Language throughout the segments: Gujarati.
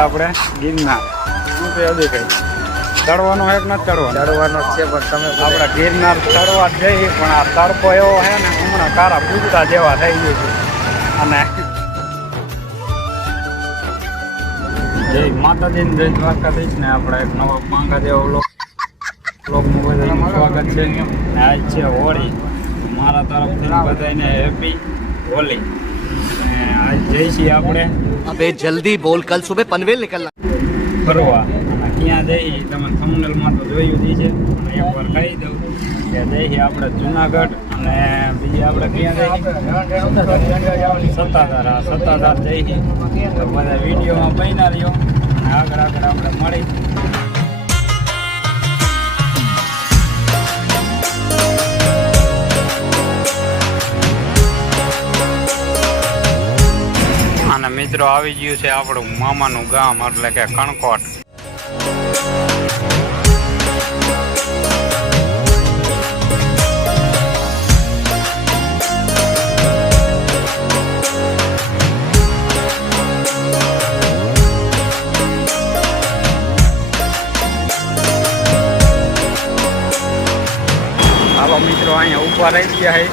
આપણે ગિરનાર શું કે હજી કઈ ચડવાનો એક નથી ચડવાનો છે પણ તમે આપણે ગિરનાર ચડવા જઈએ પણ આ તડકો એવો છે ને હમણાં કારા પૂજતા જેવા થઈ ગયું છે અને જય માતાજીને જય દ્વારકાધીશ ને આપણે એક નવો પાંગા જેવો બ્લોગમાં બધાનું સ્વાગત છે ને આજ છે હોળી મારા તરફથી બધાને હેપી હોલી અને આજ જઈ છીએ આપણે અબે જલ્દી બોલ કલ સુબહ પનવેલ નીકળના ફરવા અને ક્યાં જઈ તમે થંબનેલમાં તો જોયું જ છે અને એકવાર કહી દઉં કે જઈએ આપણે જુનાગઢ અને બીજી આપણે ક્યાં જઈએ સત્તાધાર જઈએ તો બધા વિડીયોમાં બન્યા રહ્યો અને આગળ આપણે મળી અને મિત્રો આવી ગયું છે આપણું મામાનું ગામ એટલે કે કણકોટ હાલો મિત્રો અહીંયા ઊભા રહી ગયા છે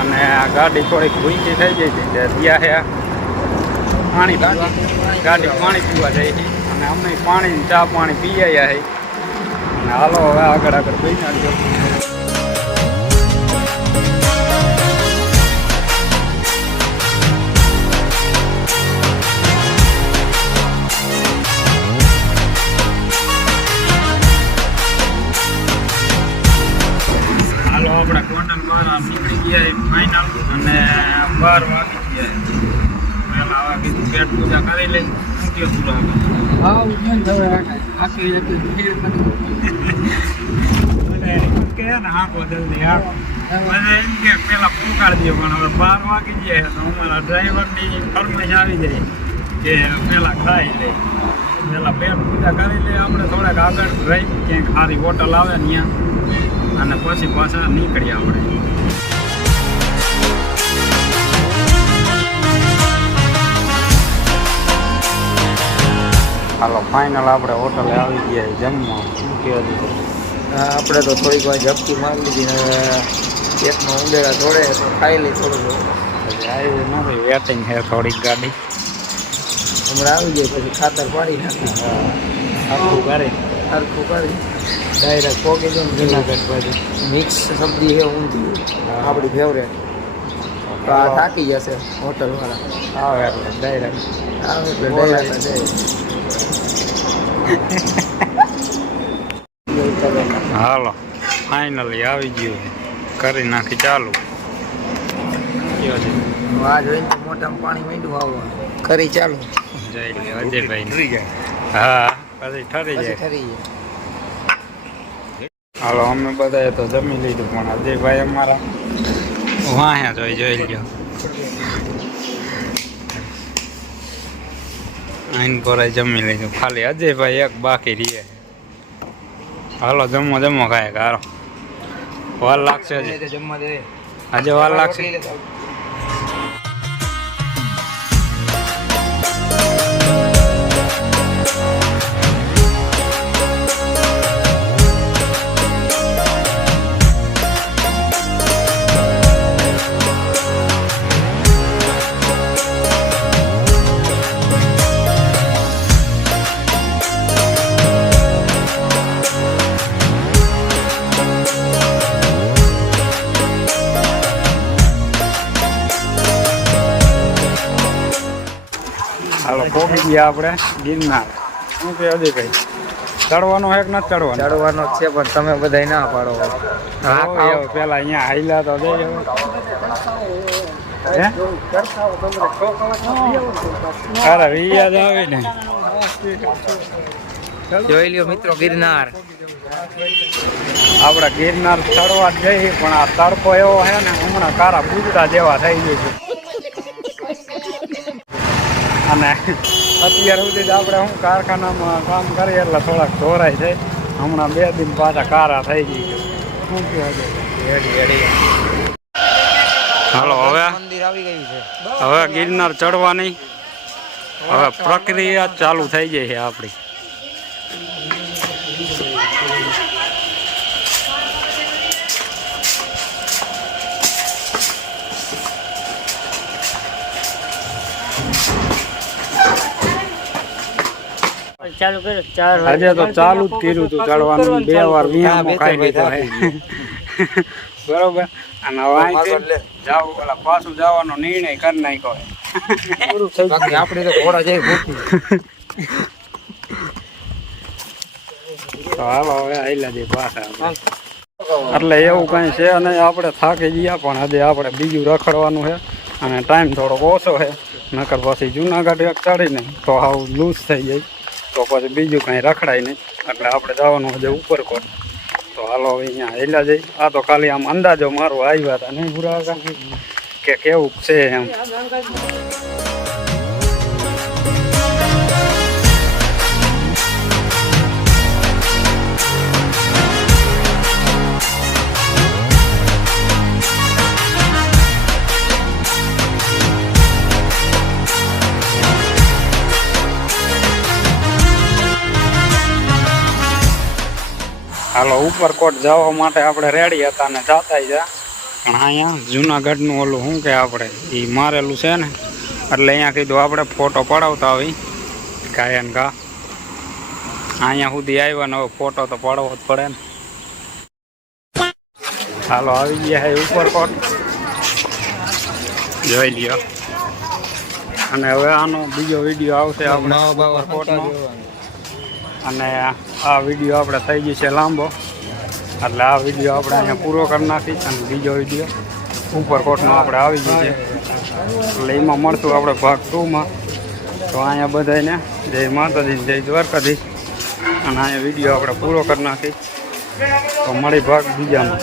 અને આ ગાડી થોડીક ભૂંકી થઈ ગઈ હતી ત્યાં છે પાણી ગાડી પાણી પીવા જાય છે અને અમે પાણી ચા પાણી પી આવ્યા છે અને હાલો હવે આગળ બેસી ગયો હાલો આપણે કોટન બાર નીકળી ગયા ફાઇનલ અને 12 વાગી ગયા પેટ પૂજા કરી લઈ પેલા પુકારી દો પણ હવે 12 વાગી જાય તો અમારા ડ્રાઈવરની ફરમાઈશ આવી જાય કે પેલા ખાઈ લે પેલા પેટ પૂજા કરી લે આપણે થોડાક આગળ રહી ક્યાંક સારી હોટલ આવે ત્યાં અને પછી પાછા નીકળીએ આપણે હાલો ફાઇનલ આપણે હોટલે આવી ગયા જમવા શું કહેવાય આપણે તો થોડીક વાર ઝપકી મારી લીધી ને પેટનો ઉંદેડા દોડે તો ખાઈ લઈ થોડું આવી નથી વેટિંગ છે થોડીક ગાડી હમણાં આવી જાય પછી ખાતર પાડી નાખી સરખું કરી ડાયરેક્ટ પોકી દો ને જુનાગઢ બાજુ મિક્સ સબ્જી છે ઊંધી આપણી ફેવરેટ તો આ થાકી જશે હોટલવાળા આવે એટલે ડાયરેક્ટ હાલો ફાઇનલી આવી ગયું કરી નાખી ચાલુ આ જોઈને મોટામાં પાણી માંડ્યું આવવાનું કરી ચાલુ જઈ લે અજયભાઈ હા પછી ઠરી જાય હાલો અમે બધાએ તો જમી લીધું પણ અજયભાઈ અમારા વાહ્યા જોઈ લ્યો આઈન પર જમી લીધું ખાલી અજયભાઈ એક બાકી રહીએ હાલો જમો ખાય હાલો વાર લાગશે આજે વાર લાગશે હાલો પહોંચી ગયા આપણે ગિરનાર શું કે હજી કઈ ચડવાનો એક નથી ચડવાનો છે પણ તમે બધા ના પાડો પેલા અહીંયા હાઈલા તો અરે રિયાદ આવે ને જોઈ લ્યો મિત્રો ગિરનાર આપણે ગિરનાર ચડવા જઈએ પણ આ તડકો એવો છે ને હમણાં કારા પૂજતા જેવા થઈ ગયું છે અને અત્યાર સુધી આપણે શું કારખાનામાં કામ કરીએ એટલે થોડાક ધોરાય છે હમણાં 2 દિન પાછા કારા થઈ ગઈ છે શું કહેવાય હાલો હવે મંદિર આવી ગયું છે હવે ગિરનાર ચડવાની હવે પ્રક્રિયા ચાલુ થઈ ગઈ છે આપણી. ચાલુ કર્યું 4 આજે તો ચાલુ જ કર્યું હતું ચડવાનું, 2 વાર વિહામો ખાઈ લીધો હે. બરોબર. અને હવે અહીંથી જાવ ઓલા પાછું જવાનો નિર્ણય કરી નાખ્યો હે. પૂરું થઈ ગયું. આપણે તો ઘોડા જાય ભૂખી. તો હાલો હવે આયલા જઈએ પાછા. એટલે એવું કઈ છે નહીં, આપણે થાકી ગયા પણ હજી આપણે બીજું રખડવાનું છે અને ટાઈમ થોડોક ઓછો છે. નકર પછી જુનાગઢ એક ચડીને તો હાવ લૂઝ થઈ જાય, તો પછી બીજું કંઈ રખડાય નહીં. એટલે આપણે જવાનું હજી ઉપરકોટ. તો હાલો હવે અહીંયા હેલા જઈ. આ તો ખાલી આમ અંદાજો મારો આવ્યા હતા નહીં પૂરા કે કેવું છે એમ. હાલો ઉપરકોટ જવા માટે આપણે રેડી હતા ને જાતા ગયા. પણ અહીંયા જુનાગઢનું ઓલું શું કે આપણે એ મારેલું છે ને, એટલે અહીંયા કીધું આપણે ફોટો પડાવતા આવી ગાયન ઘા. અહીંયા સુધી આવ્યા ને હવે ફોટો તો પાડવો જ પડે ને. હાલો આવી ગયા છે ઉપરકોટ, જોઈ લ્યો. અને હવે આનો બીજો વિડીયો આવશે આપણે ઉપરકોટનો. અને આ વિડીયો આપણે થઈ ગઈ છે લાંબો, એટલે આ વિડીયો આપણે અહીંયા પૂરો કરી નાખી. અને બીજો વિડીયો ઉપરકોટનો આપણે આવી ગયો છે, એટલે એમાં મળશું આપણે ભાગ 2માં. તો અહીંયા બધાને જય માતાજી, જય દ્વારકાધીશ. અને અહીંયા વિડીયો આપણે પૂરો કરી નાખી. તો મળી ભાગ બીજામાં.